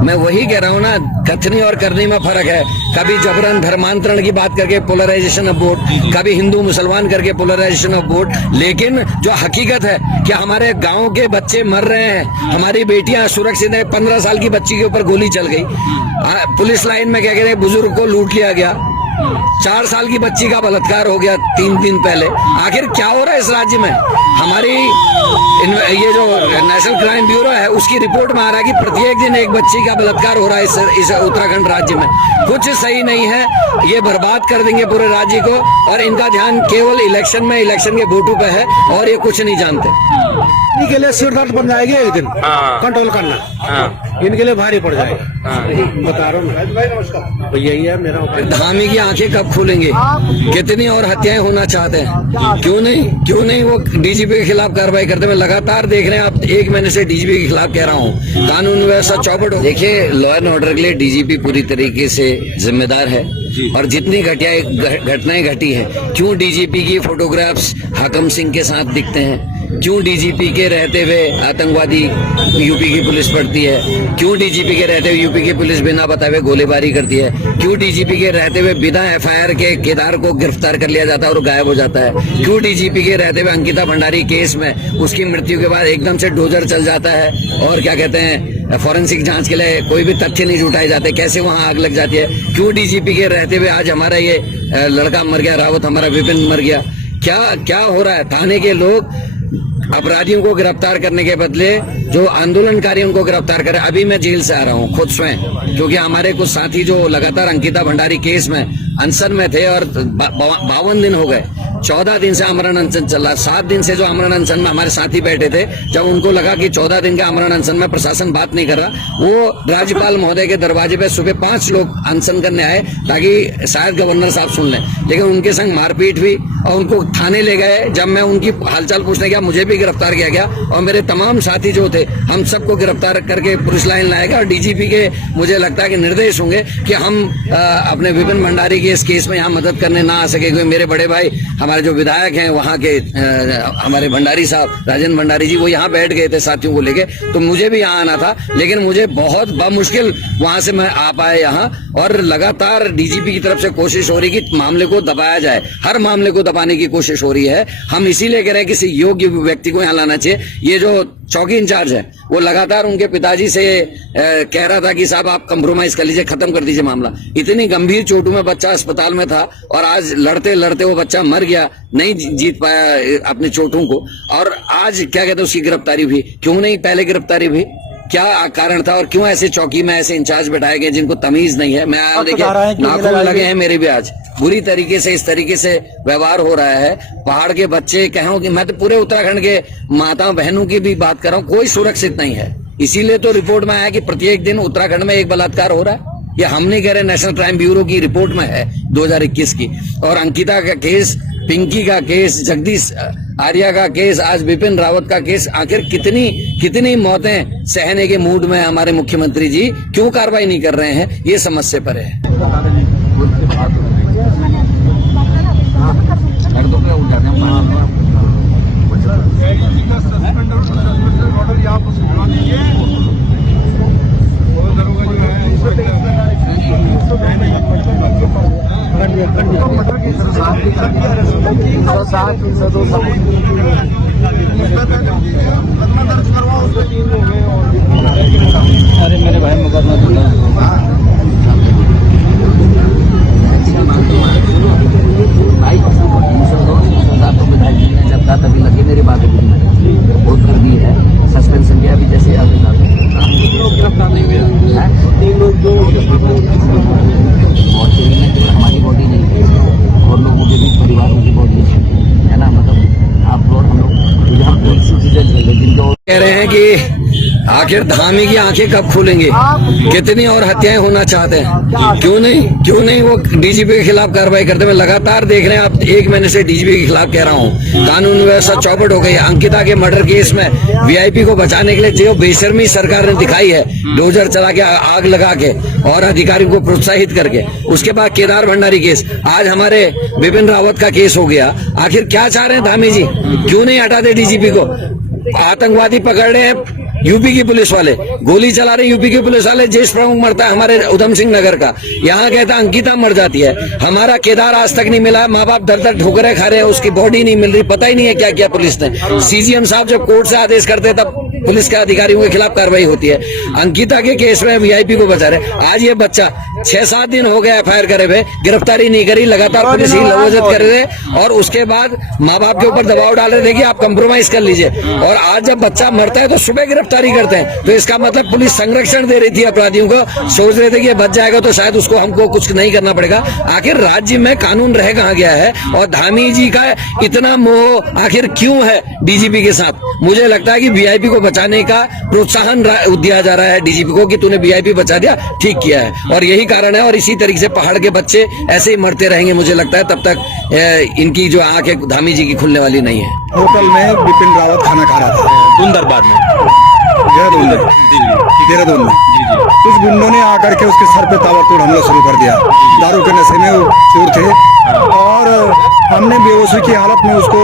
मैं वही कह रहा हूँ ना, कथनी और करनी में फर्क है। कभी जबरन धर्मांतरण की बात करके पोलराइजेशन ऑफ वोट, कभी हिंदू मुसलमान करके पोलराइजेशन ऑफ वोट। लेकिन जो हकीकत है कि हमारे गांव के बच्चे मर रहे हैं, हमारी बेटियां सुरक्षित है। 15 साल की बच्ची के ऊपर गोली चल गई, पुलिस लाइन में क्या कहते हैं, बुजुर्ग को लूट लिया गया, 4 साल की बच्ची का बलात्कार हो गया 3 दिन पहले। आखिर क्या हो रहा है इस राज्य में? हमारी ये जो नेशनल क्राइम ब्यूरो है उसकी रिपोर्ट में आ रहा है कि प्रत्येक दिन एक बच्ची का बलात्कार हो रहा है इस उत्तराखंड राज्य में। कुछ सही नहीं है, ये बर्बाद कर देंगे पूरे राज्य को। और इनका ध्यान केवल इलेक्शन में, इलेक्शन के वोटों पे है और ये कुछ नहीं जानते। इनके लिए सिरदर्द बन जाएगी एक दिन, कंट्रोल करना इनके लिए भारी पड़ जाएगा। बता रहा हूँ, यही है मेरा। धामी की आंखें कब खोलेंगे? कितनी और हत्याएं होना चाहते हैं? क्यों नहीं वो डीजीपी के खिलाफ कार्रवाई करते? मैं लगातार देख रहे हैं, आप 1 महीने से डीजीपी के खिलाफ कह रहा हूँ, कानून व्यवस्था चौपट हो। देखिए, लॉ एंड ऑर्डर के लिए डीजीपी पूरी तरीके से जिम्मेदार है। और जितनी घटनाएं घटी है, क्यों डीजीपी की फोटोग्राफ्स हाकम सिंह के साथ दिखते हैं? क्यों डीजीपी के रहते हुए आतंकवादी यूपी की पुलिस पड़ती है? क्यों डीजीपी के रहते हुए यूपी की पुलिस बिना बताए हुए गोलीबारी करती है? क्यों डीजीपी के रहते हुए बिना एफआईआर के केदार को गिरफ्तार कर लिया जाता है और गायब हो जाता है? क्यों डीजीपी के रहते हुए अंकिता भंडारी केस में उसकी मृत्यु के बाद एकदम से डोजर चल जाता है और क्या कहते हैं, फॉरेंसिक जांच के लिए कोई भी तथ्य नहीं जुटाए जाते? कैसे वहां आग लग जाती है? क्यों डीजीपी के रहते हुए आज हमारा ये लड़का मर गया, रावत हमारा विपिन मर गया? क्या हो रहा है? थाने के लोग अपराधियों को गिरफ्तार करने के बदले जो आंदोलनकारियों को गिरफ्तार करे। अभी मैं जेल से आ रहा हूँ खुद स्वयं, क्योंकि हमारे कुछ साथी जो लगातार अंकिता भंडारी केस में अनशन में थे और 52 दिन हो गए, 14 दिन से आमरण अनशन चल रहा। 7 दिन से जो आमरण अनशन में हमारे साथी बैठे थे, जब उनको लगा कि 14 दिन के आमरण अनशन में प्रशासन बात नहीं कर रहा, वो राज्यपाल महोदय के दरवाजे पे सुबह 5 लोग अनशन करने आए ताकि शायद गवर्नर साहब सुन लें। लेकिन उनके संग मारपीट हुई और उनको थाने ले गए। जब मैं उनकी हालचाल पूछने गया, मुझे भी गिरफ्तार किया गया और मेरे तमाम साथी जो थे, हम सबको गिरफ्तार करके पुलिस लाइन लाएगा। और डीजीपी के मुझे लगता है कि निर्देश होंगे कि हम अपने विपिन भंडारी के इस केस में यहाँ मदद करने ना आ सके, क्योंकि मेरे बड़े भाई हमारे जो विधायक हैं वहाँ के हमारे भंडारी साहब, राजेंद्र भंडारी जी, वो यहाँ बैठ गए थे साथियों को लेके, तो मुझे भी यहाँ आना था। लेकिन मुझे बहुत बमुश्किल वहां से मैं आ पाया यहाँ। और लगातार डीजीपी की तरफ से कोशिश हो रही कि मामले को दबाया जाए, हर मामले को दबाने की कोशिश हो रही है। हम इसीलिए कह रहे हैं किसी योग्य व्यक्ति को यहाँ लाना चाहिए। ये जो चौकी इंचार्ज है वो लगातार उनके पिताजी से कह रहा था कि साहब आप कंप्रोमाइज कर लीजिए, खत्म कर दीजिए मामला। इतनी गंभीर चोटों में बच्चा अस्पताल में था और आज लड़ते लड़ते वो बच्चा मर गया, नहीं जीत पाया अपने चोटों को। और आज क्या कहते हैं, उसकी गिरफ्तारी हुई। क्यों नहीं पहले गिरफ्तारी हुई? क्या कारण था? और क्यों ऐसे चौकी में ऐसे इंचार्ज बैठाए गए जिनको तमीज नहीं है? मैं देखिए नाखून लगे हैं मेरे भी, आज बुरी तरीके से इस तरीके से व्यवहार हो रहा है। पहाड़ के बच्चे कहूं कि मैं तो पूरे उत्तराखंड के माता बहनों की भी बात कर रहा हूँ, कोई सुरक्षित नहीं है। इसीलिए तो रिपोर्ट में आया कि प्रत्येक दिन उत्तराखंड में एक बलात्कार हो रहा है। ये हम नहीं कह रहे, नेशनल क्राइम ब्यूरो की रिपोर्ट में है 2021 की। और अंकिता का केस, पिंकी का केस, जगदीश आर्या का केस, आज विपिन रावत का केस, आखिर कितनी मौतें सहने के मूड में हमारे मुख्यमंत्री जी क्यों कार्रवाई नहीं कर रहे हैं? ये समस्या पर है। अरे मेरे भाई मुकदमा जब था तभी लगे मेरी बात बहुत कर दी है। सस्पेंशन किया अभी जैसे गिरफ्तार नहीं हुए, 3 लोग जो हमारी बॉडी नहीं है और लोगों के भी परिवारों की बॉडी है ना। मतलब आप लोग हम लोग कह रहे हैं कि आखिर धामी की आंखें कब खोलेंगे? कितनी और हत्याएं होना चाहते हैं? क्यों नहीं वो डीजीपी के खिलाफ कार्रवाई करते? मैं लगातार देख रहे हैं, आप 1 महीने से डीजीपी के खिलाफ कह रहा हूँ, कानून व्यवस्था चौपट हो गई। अंकिता के मर्डर केस में वीआईपी को बचाने के लिए जो बेशर्मी सरकार ने दिखाई है, डोजर चला के आग लगा के और अधिकारियों को प्रोत्साहित करके, उसके बाद केदार भंडारी केस, आज हमारे विपिन रावत का केस हो गया। आखिर क्या चाह रहे हैं धामी जी? क्यों नहीं हटाते डीजीपी को? आतंकवादी पकड़ रहे हैं, यूपी की पुलिस वाले गोली चला रहे, यूपी के पुलिस वाले, जेश प्रमुख मरता है हमारे उधम सिंह नगर का, यहाँ कहता है अंकिता मर जाती है, हमारा केदार आज तक नहीं मिला, माँ बाप दर दर ठोकरे खा रहे हैं, उसकी बॉडी नहीं मिल रही, पता ही नहीं है क्या किया पुलिस ने। सीजीएम साहब जब कोर्ट से आदेश करते तब पुलिस के अधिकारियों के खिलाफ कार्रवाई होती है। अंकिता के केस में वीआईपी को बचा रहे, आज ये बच्चा 6-7 दिन हो गया एफआईआर करे हुए, गिरफ्तारी नहीं करी, लगातार पुलिस ही लवोजत कर रहे थे और उसके बाद माँ बाप के ऊपर दबाव डाल रहे थे कि आप कंप्रोमाइज कर लीजिए, और आज जब बच्चा मरता है तो सुबह गिरफ्तारी करते हैं। तो इसका मतलब पुलिस संरक्षण दे रही थी अपराधियों को, सोच रहे थे कि ये बच जाएगा तो शायद उसको हमको कुछ नहीं करना पड़ेगा। आखिर राज्य में कानून रह कहाँ गया है, और धामी जी का इतना मोह आखिर क्यों है डीजीपी के साथ? मुझे लगता है कि वीआईपी को बचाने का प्रोत्साहन दिया जा रहा है डीजीपी को कि तूने वीआईपी बचा दिया, ठीक किया है, और यही कारण है। और इसी तरीके से पहाड़ के बच्चे ऐसे ही मरते रहेंगे मुझे लगता है, तब तक इनकी जो आंख है धामी जी की खुलने वाली नहीं है। होटल में बिपिन रावत खाना खा रहा था दुंदरबार में, देहरादून में। कुछ गुंडों ने आकर के उसके सर पे ताबड़तोड़ हमला शुरू कर दिया। दारू के नशे में वो चोर थे और हमने बेहोशी की हालत में उसको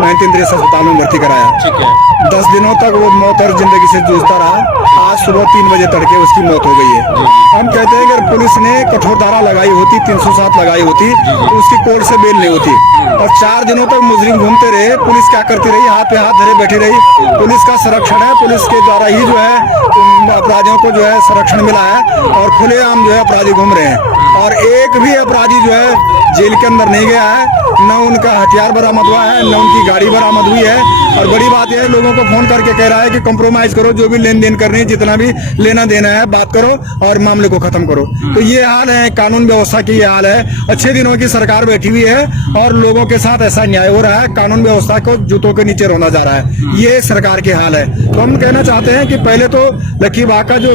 19 अस्पताल में भर्ती कराया। ठीक है। 10 दिनों तक वो मौत और जिंदगी से जूझता रहा। आज सुबह 3 बजे तड़के उसकी मौत हो गई है। हम कहते हैं अगर पुलिस ने कठोर धारा लगाई होती, 307 लगाई होती, तो उसकी कोर्ट से बेल नहीं होती। और 4 दिनों तक मुजरिम घूमते रहे, पुलिस क्या करती रही? हाथ पे हाथ धरे बैठी रही। पुलिस का संरक्षण है, पुलिस के द्वारा ही जो है अपराधियों को जो है संरक्षण मिला है, और खुलेआम जो है अपराधी घूम रहे हैं। और एक भी अपराधी जो है जेल के अंदर नहीं गया है, न उनका हथियार बरामद हुआ है, न उनकी गाड़ी बरामद हुई है। और बड़ी बात यह है, लोगों को फोन करके कह रहा है कि कॉम्प्रोमाइज करो, जो भी लेन देन करनी है, जितना भी लेना देना है, बात करो और मामले को खत्म करो। तो ये हाल है, कानून व्यवस्था की ये हाल है। अच्छे दिनों की सरकार बैठी हुई है और लोगों के साथ ऐसा न्याय हो रहा है, कानून व्यवस्था को जूतों के नीचे रोना जा रहा है। ये सरकार के हाल है। तो हम कहना चाहते हैं कि पहले तो लक्की बाग का जो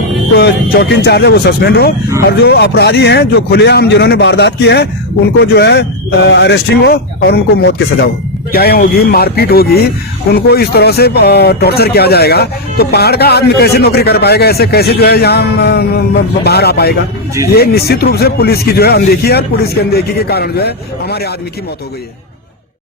चौकी इंचार्ज है वो सस्पेंड हो, और जो अपराधी हैं, जो खुलेआम जिन्होंने वारदात की है, उनको जो है अरेस्टिंग हो और उनको मौत की सजा हो। क्या होगी? मारपीट होगी, उनको इस तरह से टॉर्चर किया जाएगा, तो पहाड़ का आदमी कैसे नौकरी कर पाएगा? ऐसे कैसे जो है यहाँ बाहर आ पाएगा? ये निश्चित रूप से पुलिस की जो है अनदेखी है, और पुलिस की अनदेखी के कारण जो है हमारे आदमी की मौत हो गई है।